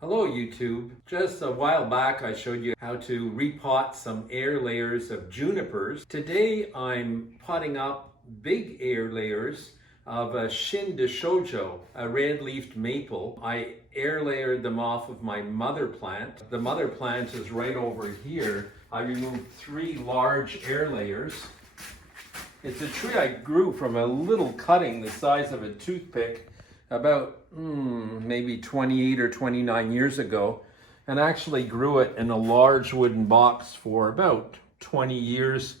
Hello YouTube. Just a while back I showed you how to repot some air layers of junipers. Today I'm potting up big air layers of a Shin Deshojo, a red-leafed maple. I air layered them off of my mother plant. The mother plant is right over here. I removed 3 large air layers. It's a tree I grew from a little cutting the size of a toothpick about maybe 28 or 29 years ago, and actually grew it in a large wooden box for about 20 years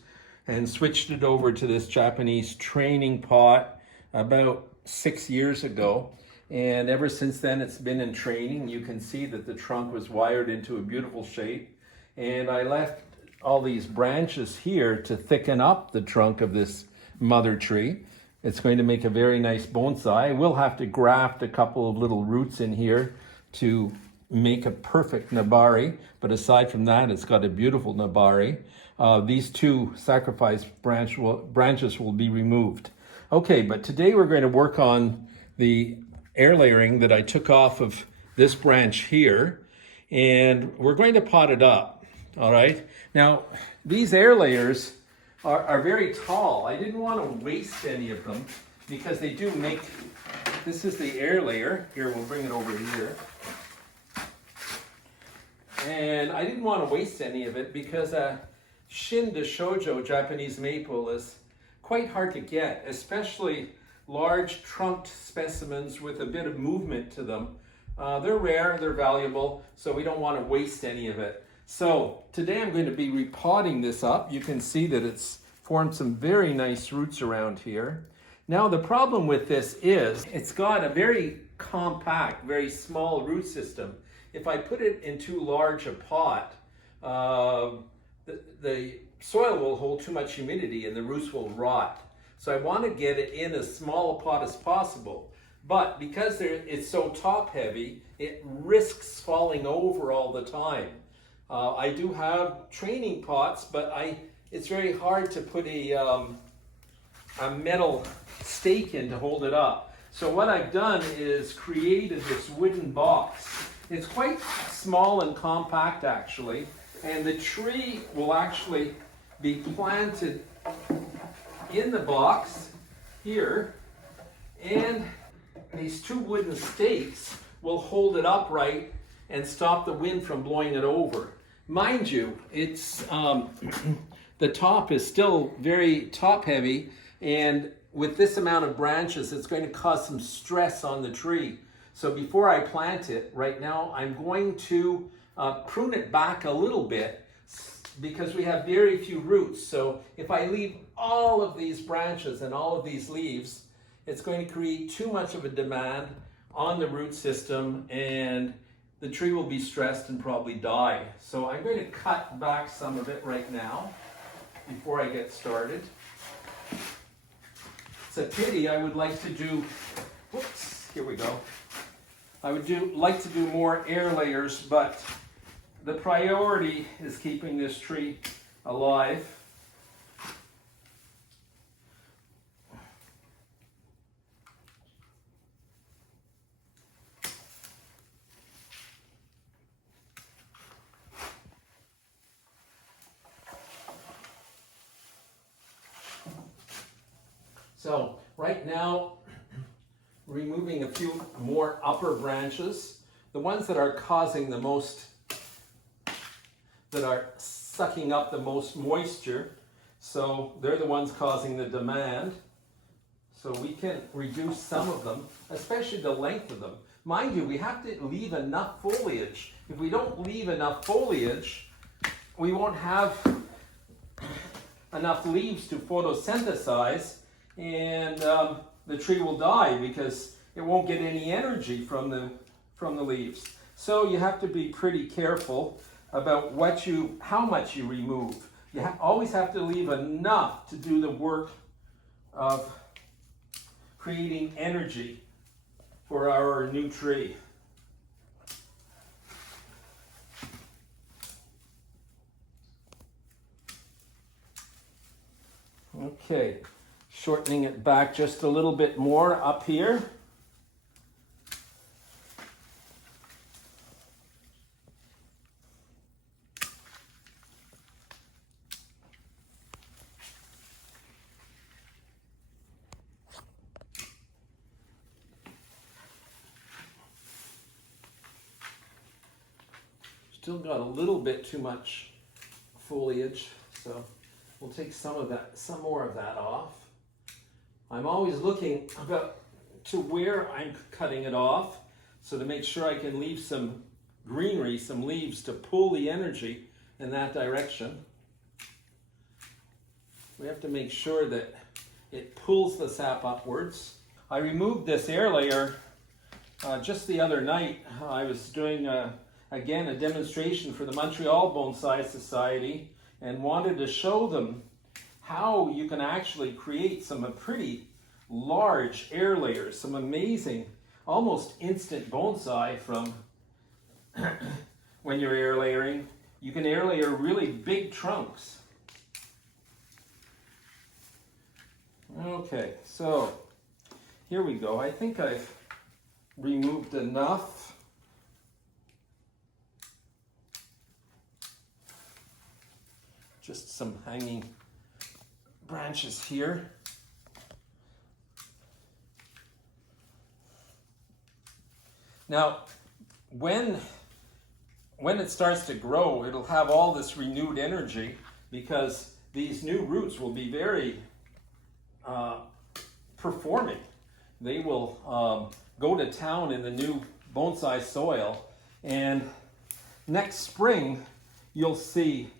and switched it over to this Japanese training pot about 6 years ago. And ever since then it's been in training. You can see that the trunk was wired into a beautiful shape, and I left all these branches here to thicken up the trunk of this mother tree. It's going to make a very nice bonsai. We'll have to graft a couple of little roots in here to make a perfect nabari, but aside from that, it's got a beautiful nabari. These 2 sacrifice branches will be removed. Okay, but today we're going to work on the air layering that I took off of this branch here, and we're going to pot it up, all right? Now, these air layers are very tall. I didn't want to waste any of them because they do make, this is the air layer. Here, we'll bring it over here. And I didn't want to waste any of it because Shin Deshojo Japanese maple is quite hard to get, especially large trunked specimens with a bit of movement to them. They're rare, they're valuable, so we don't want to waste any of it. So today I'm going to be repotting this up. You can see that it's formed some very nice roots around here. Now the problem with this is it's got a very compact, very small root system. If I put it in too large a pot, the soil will hold too much humidity and the roots will rot. So I want to get it in as small a pot as possible. But because it's so top heavy, it risks falling over all the time. I do have training pots, but it's very hard to put a metal stake in to hold it up. So what I've done is created this wooden box. It's quite small and compact actually, and the tree will actually be planted in the box here, and these 2 wooden stakes will hold it upright and stop the wind from blowing it over. Mind you, it's the top is still very top heavy, and with this amount of branches, it's going to cause some stress on the tree. So before I plant it, right now, I'm going to prune it back a little bit because we have very few roots. So if I leave all of these branches and all of these leaves, it's going to create too much of a demand on the root system, and the tree will be stressed and probably die. So I'm going to cut back some of it right now before I get started. It's a pity. I would like to do, whoops, here we go. I would like to do more air layers, but the priority is keeping this tree alive. So right now, removing a few more upper branches, the ones that are causing the most, that are sucking up the most moisture. So they're the ones causing the demand. So we can reduce some of them, especially the length of them. Mind you, we have to leave enough foliage. If we don't leave enough foliage, we won't have enough leaves to photosynthesize, and the tree will die because it won't get any energy from the leaves. So you have to be pretty careful about how much you remove. You always have to leave enough to do the work of creating energy for our new tree. Okay, shortening it back just a little bit more up here. Still got a little bit too much foliage, so we'll take some more of that off. I'm always looking about to where I'm cutting it off, so to make sure I can leave some greenery, some leaves to pull the energy in that direction. We have to make sure that it pulls the sap upwards. I removed this air layer just the other night. I was doing again a demonstration for the Montreal Bonsai Society and wanted to show them how you can actually create some pretty large air layers, some amazing, almost instant bonsai from when you're air layering. You can air layer really big trunks. Okay, so here we go. I think I've removed enough. Just some hanging branches here. Now, when it starts to grow, it'll have all this renewed energy because these new roots will be very performing. They will go to town in the new bonsai soil, and next spring you'll see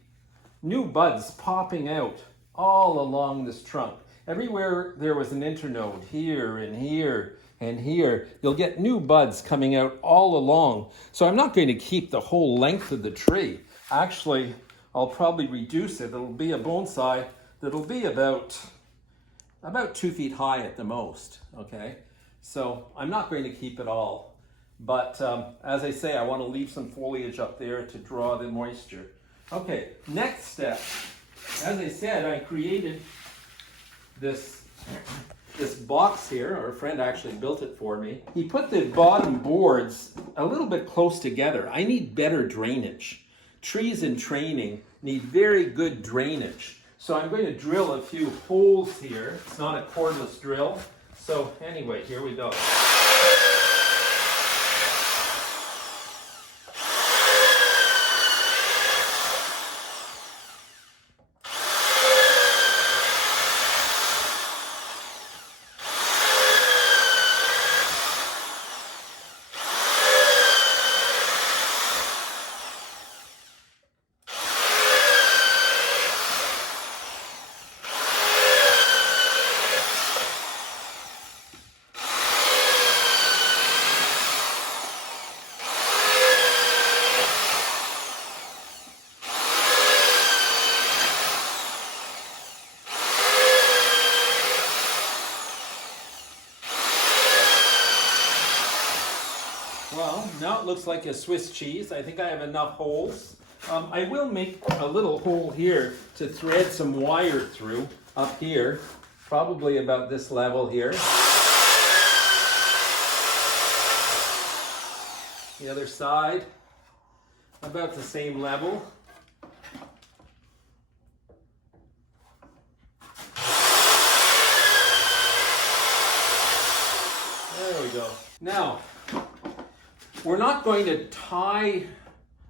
new buds popping out all along this trunk. Everywhere there was an internode, here and here and here, you'll get new buds coming out all along. So I'm not going to keep the whole length of the tree. Actually, I'll probably reduce it. It'll be a bonsai that'll be about 2 feet high at the most, okay? So I'm not going to keep it all. But as I say, I want to leave some foliage up there to draw the moisture. Okay, next step. As I said, I created this box here. Our friend actually built it for me. He put the bottom boards a little bit close together. I need better drainage. Trees in training need very good drainage. So I'm going to drill a few holes here. It's not a cordless drill. So anyway, here we go. Well, now it looks like a Swiss cheese. I think I have enough holes. I will make a little hole here to thread some wire through up here, probably about this level here. The other side, about the same level. There we go. Now, we're not going to tie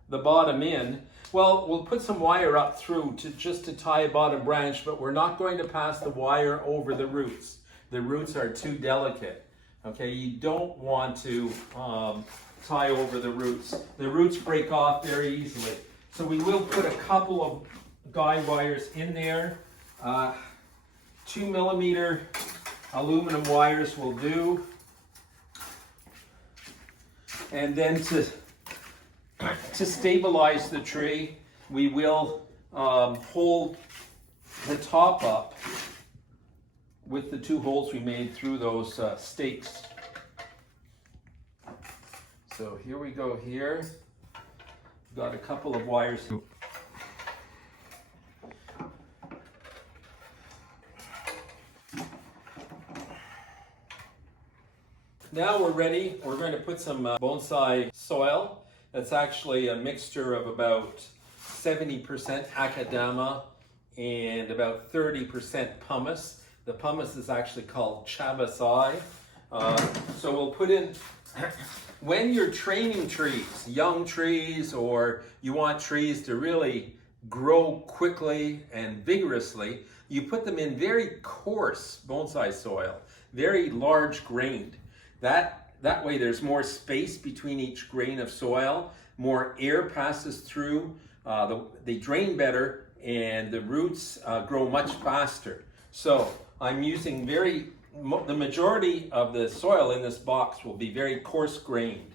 the bottom in. Well, we'll put some wire up through just to tie a bottom branch, but we're not going to pass the wire over the roots. The roots are too delicate. Okay, you don't want to tie over the roots. The roots break off very easily. So we will put a couple of guide wires in there. 2mm aluminum wires will do. And then to stabilize the tree, we will hold the top up with the 2 holes we made through those stakes. So here we go here. Got a couple of wires. Now we're ready. We're going to put some bonsai soil. That's actually a mixture of about 70% akadama and about 30% pumice. The pumice is actually called chabasai. So we'll put in, when you're training trees, young trees, or you want trees to really grow quickly and vigorously, you put them in very coarse bonsai soil, very large grained. That way there's more space between each grain of soil, more air passes through, they drain better, and the roots grow much faster. So I'm using the majority of the soil in this box will be very coarse grained.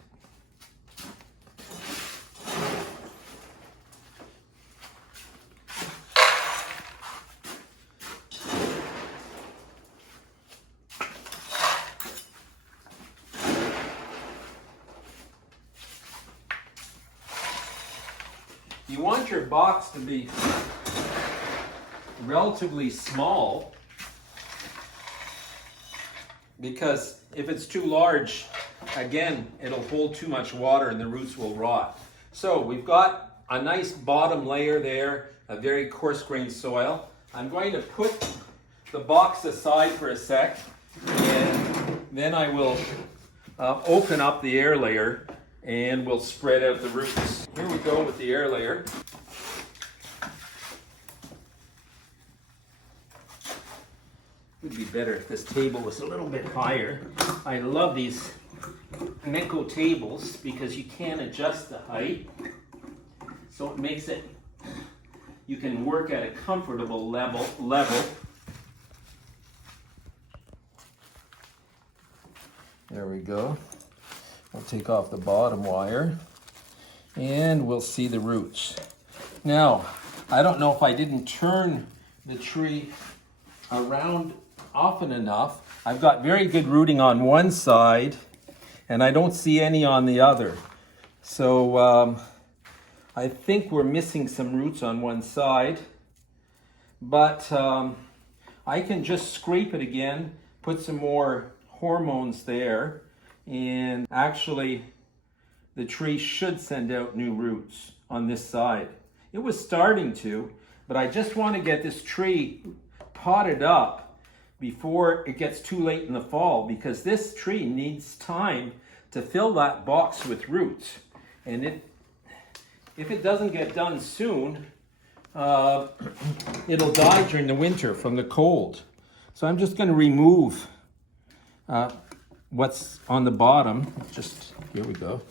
You want your box to be relatively small, because if it's too large, again, it'll hold too much water and the roots will rot. So we've got a nice bottom layer there, a very coarse grained soil. I'm going to put the box aside for a sec, and then I will open up the air layer and we'll spread out the roots. Here we go with the air layer. It would be better if this table was a little bit higher. I love these Neko tables because you can adjust the height. So it makes it, you can work at a comfortable level. There we go. We'll take off the bottom wire and we'll see the roots. Now, I don't know if I didn't turn the tree around often enough. I've got very good rooting on one side and I don't see any on the other. So I think we're missing some roots on one side, but I can just scrape it again, put some more hormones there, and actually the tree should send out new roots on this side. It was starting to, but I just want to get this tree potted up before it gets too late in the fall, because this tree needs time to fill that box with roots. And if it doesn't get done soon, it'll die during the winter from the cold. So I'm just going to remove what's on the bottom. Just, here we go.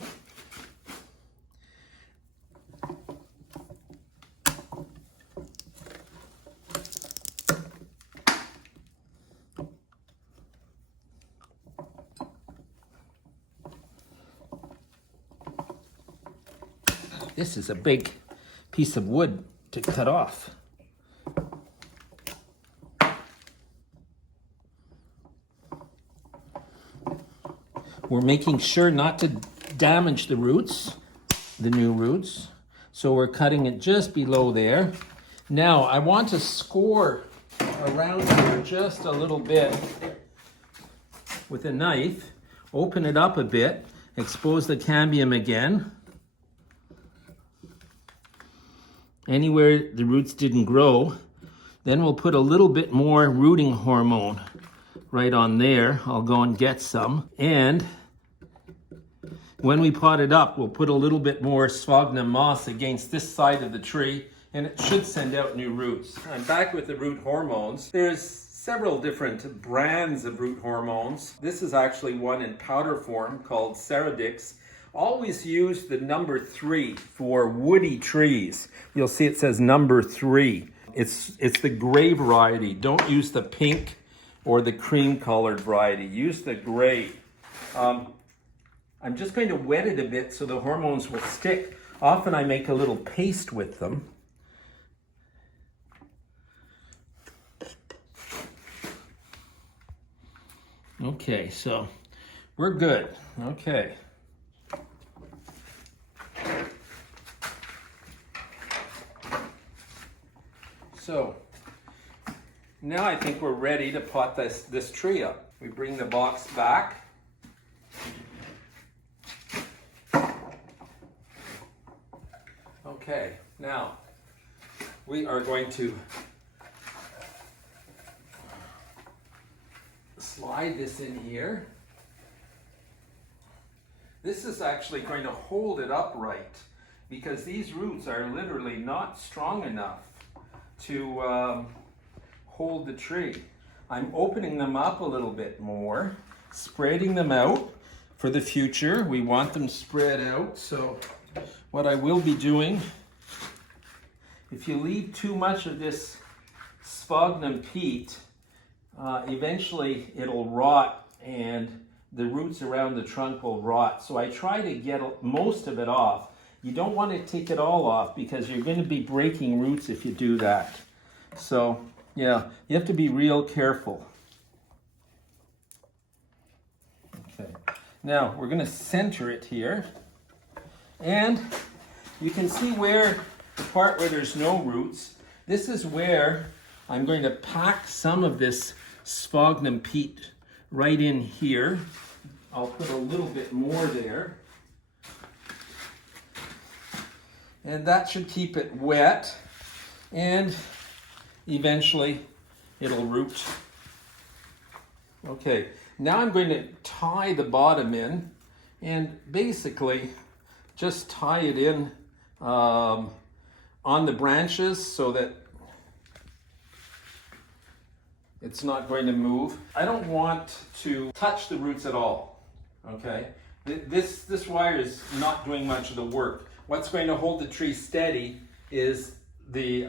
This is a big piece of wood to cut off. We're making sure not to damage the roots, the new roots. So we're cutting it just below there. Now I want to score around here just a little bit with a knife, open it up a bit, expose the cambium again. Anywhere the roots didn't grow, then we'll put a little bit more rooting hormone right on there. I'll go and get some. And when we pot it up, we'll put a little bit more sphagnum moss against this side of the tree, and it should send out new roots. I'm back with the root hormones. There's several different brands of root hormones. This is actually one in powder form called Ceradix. Always use the number 3 for woody trees. You'll see it says number 3. It's the gray variety. Don't use the pink or the cream colored variety. Use the gray. I'm just going to wet it a bit so the hormones will stick. Often I make a little paste with them. Okay, so we're good. Okay. So now I think we're ready to pot this tree up. We bring the box back. Okay, now we are going to slide this in here. This is actually going to hold it upright because these roots are literally not strong enough to hold the tree. I'm opening them up a little bit more, spreading them out for the future. We want them spread out, so what I will be doing, if you leave too much of this sphagnum peat, eventually it'll rot and the roots around the trunk will rot. So I try to get most of it off. You don't want to take it all off because you're going to be breaking roots if you do that. So yeah, you have to be real careful. Okay, now we're going to center it here. And you can see where the part where there's no roots, this is where I'm going to pack some of this sphagnum peat right in here. I'll put a little bit more there. And that should keep it wet. And eventually it'll root. Okay, now I'm going to tie the bottom in and basically just tie it in on the branches so that it's not going to move. I don't want to touch the roots at all, okay? This wire is not doing much of the work. What's going to hold the tree steady is the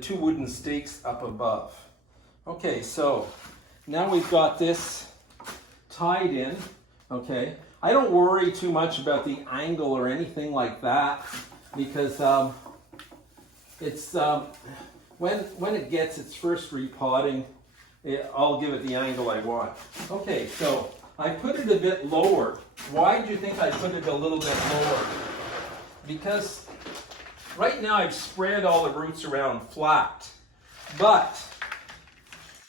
two wooden stakes up above. Okay, so now we've got this tied in, okay? I don't worry too much about the angle or anything like that because it's when it gets its first repotting, I'll give it the angle I want. Okay, so I put it a bit lower. Why do you think I put it a little bit lower? Because right now I've spread all the roots around flat, but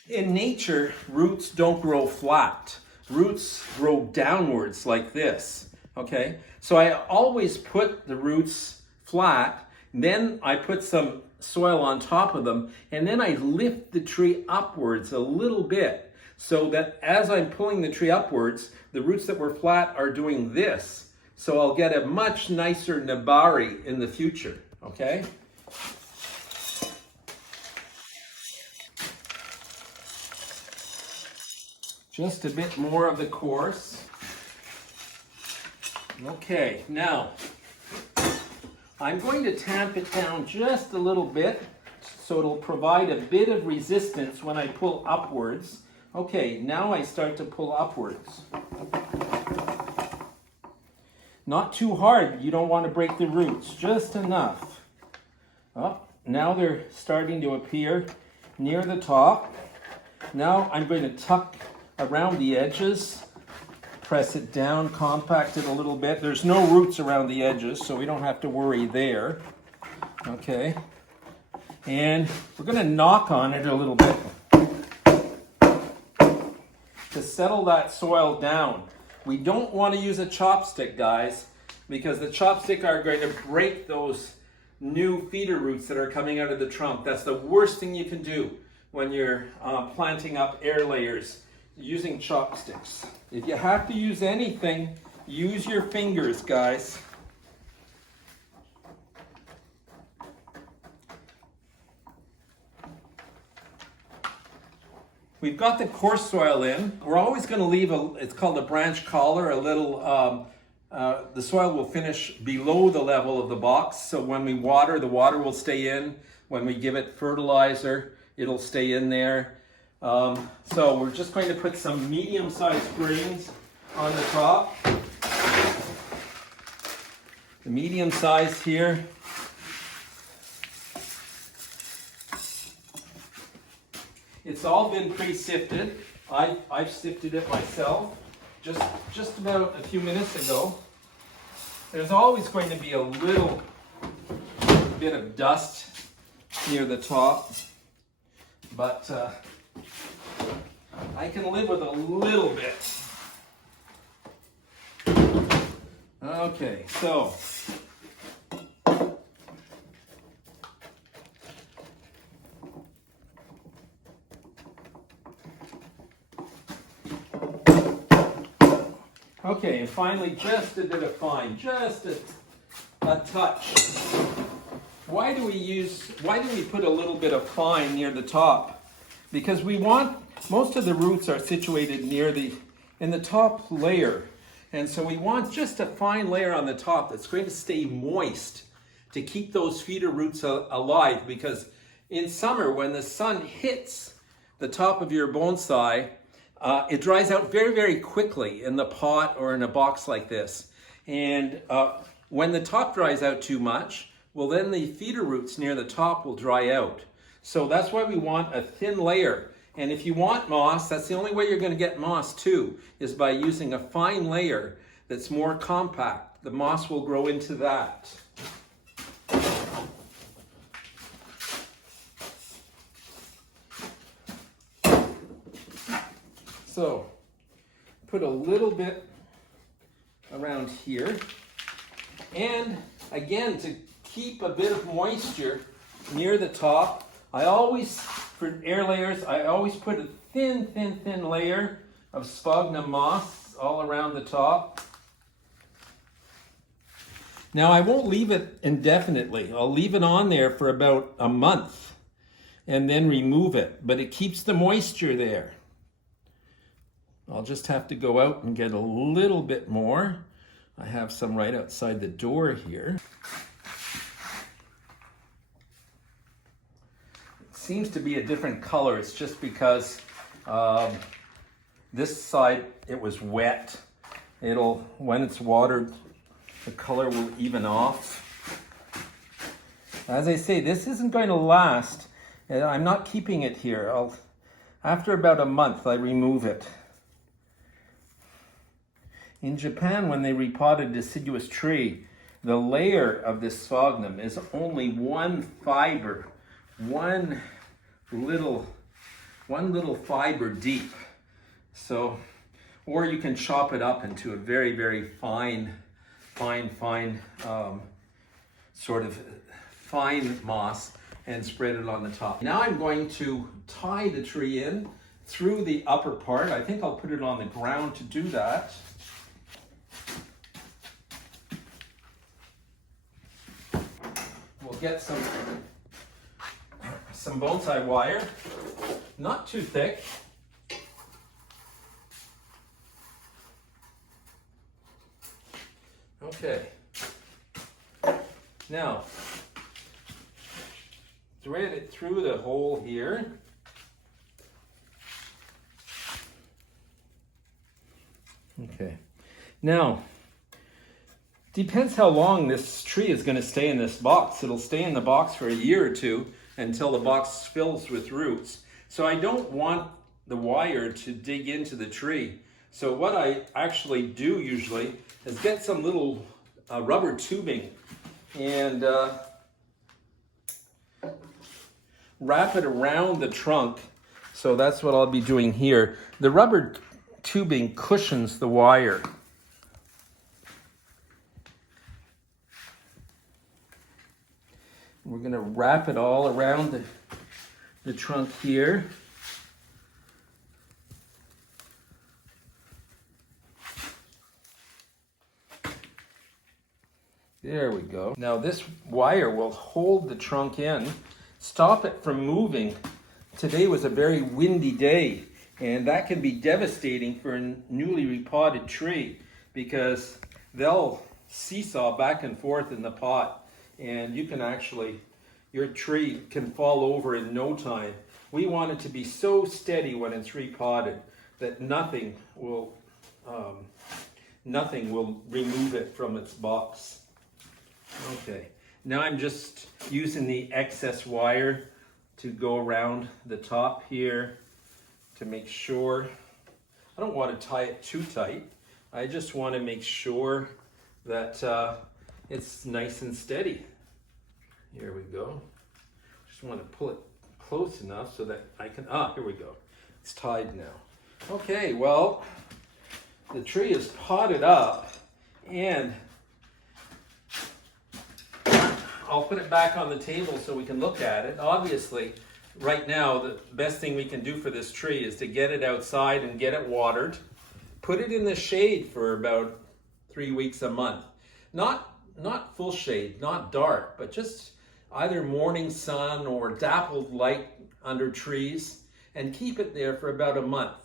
in nature, roots don't grow flat. Roots grow downwards like this, okay? So I always put the roots flat, then I put some soil on top of them, and then I lift the tree upwards a little bit so that as I'm pulling the tree upwards, the roots that were flat are doing this. So I'll get a much nicer nabari in the future, okay? Just a bit more of the coarse. Okay, now I'm going to tamp it down just a little bit so it'll provide a bit of resistance when I pull upwards. Okay, now I start to pull upwards. Not too hard, you don't want to break the roots, just enough. Oh, now they're starting to appear near the top. Now I'm going to tuck around the edges, press it down, compact it a little bit. There's no roots around the edges, so we don't have to worry there. Okay, and we're going to knock on it a little bit to settle that soil down. We don't want to use a chopstick, guys, because the chopstick are going to break those new feeder roots that are coming out of the trunk. That's the worst thing you can do when you're planting up air layers, using chopsticks. If you have to use anything, use your fingers, guys. We've got the coarse soil in. We're always going to leave it's called a branch collar, a little, the soil will finish below the level of the box. So when we water, the water will stay in. When we give it fertilizer, it'll stay in there. So we're just going to put some medium-sized grains on the top. The medium size here. It's all been pre-sifted. I've sifted it myself just about a few minutes ago. There's always going to be a little bit of dust near the top, but I can live with a little bit. Okay, so Okay, and finally, just a bit of fine, just a touch. Why do we put a little bit of fine near the top? Because we want, most of the roots are situated in the top layer. And so we want just a fine layer on the top that's going to stay moist to keep those feeder roots alive. Because in summer, when the sun hits the top of your bonsai, it dries out very, very quickly in the pot or in a box like this. And when the top dries out too much, well, then the feeder roots near the top will dry out. So that's why we want a thin layer. And if you want moss, that's the only way you're going to get moss too, is by using a fine layer that's more compact. The moss will grow into that. So, put a little bit around here. And again, to keep a bit of moisture near the top, for air layers, I always put a thin layer of sphagnum moss all around the top. Now I won't leave it indefinitely. I'll leave it on there for about a month and then remove it, but it keeps the moisture there. I'll just have to go out and get a little bit more. I have some right outside the door here. Seems to be a different color. It's just because this side it was wet. When it's watered, the color will even off. As I say, this isn't going to last. I'm not keeping it here. After about a month, I remove it. In Japan, when they repot a deciduous tree, the layer of this sphagnum is only one fiber, one little fiber deep. So, or you can chop it up into a very, very fine sort of fine moss and spread it on the top. Now I'm going to tie the tree in through the upper part. I think I'll put it on the ground to do that. We'll get some bonsai wire, not too thick. Okay. Now, thread it through the hole here. Okay. Now, depends how long this tree is going to stay in this box. It'll stay in the box for a year or two until the box fills with roots. So I don't want the wire to dig into the tree. So what I actually do usually is get some little rubber tubing and wrap it around the trunk. So that's what I'll be doing here. The rubber tubing cushions the wire. We're going to wrap it all around the trunk here. There we go. Now this wire will hold the trunk in, stop it from moving. Today was a very windy day, and that can be devastating for a newly repotted tree because they'll seesaw back and forth in the pot, and you can actually, your tree can fall over in no time. We want it to be so steady when it's repotted that nothing will remove it from its box. Okay, now I'm just using the excess wire to go around the top here to make sure. I don't want to tie it too tight. I just want to make sure that it's nice and steady. Here we go. Just want to pull it close enough so that I can, here we go. It's tied now. Okay, well, the tree is potted up, and I'll put it back on the table so we can look at it. Obviously, right now, the best thing we can do for this tree is to get it outside and get it watered, put it in the shade for about 3 weeks a month. Not full shade, not dark, but just either morning sun or dappled light under trees, and keep it there for about a month.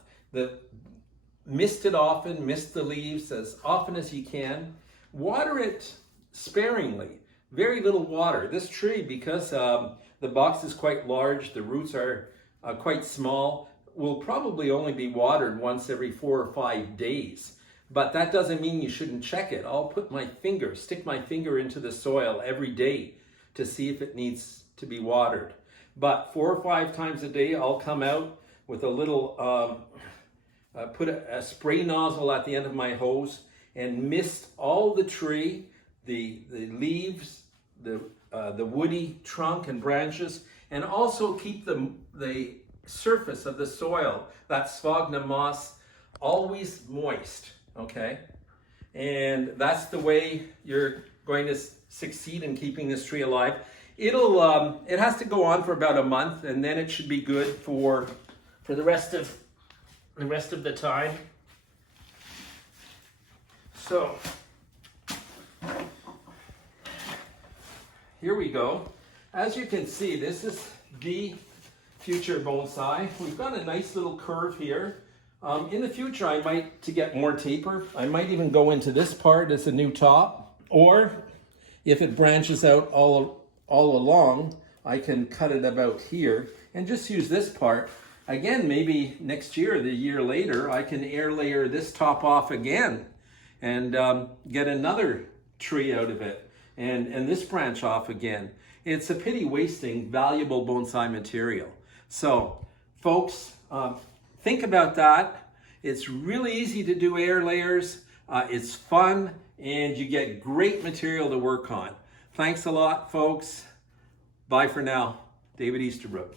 Mist it often, mist the leaves as often as you can. Water it sparingly, very little water. This tree, because the box is quite large, the roots are quite small, will probably only be watered once every 4 or 5 days. But that doesn't mean you shouldn't check it. I'll stick my finger into the soil every day to see if it needs to be watered. But 4 or 5 times a day, I'll come out with a little, put a spray nozzle at the end of my hose and mist all the tree, the leaves, the woody trunk and branches, and also keep the surface of the soil, that sphagnum moss, always moist, okay? And that's the way you're going to succeed in keeping this tree alive. It has to go on for about a month, and then it should be good for the rest of the time. So here we go. As you can see, this is the future bonsai. We've got a nice little curve here. In the future, to get more taper, I might even go into this part as a new top, or if it branches out all along, I can cut it about here and just use this part. Again, maybe next year, the year later, I can air layer this top off again and get another tree out of it, and this branch off again. It's a pity wasting valuable bonsai material. So, folks, think about that. It's really easy to do air layers. It's fun, and you get great material to work on. Thanks a lot, folks. Bye for now. David Easterbrook.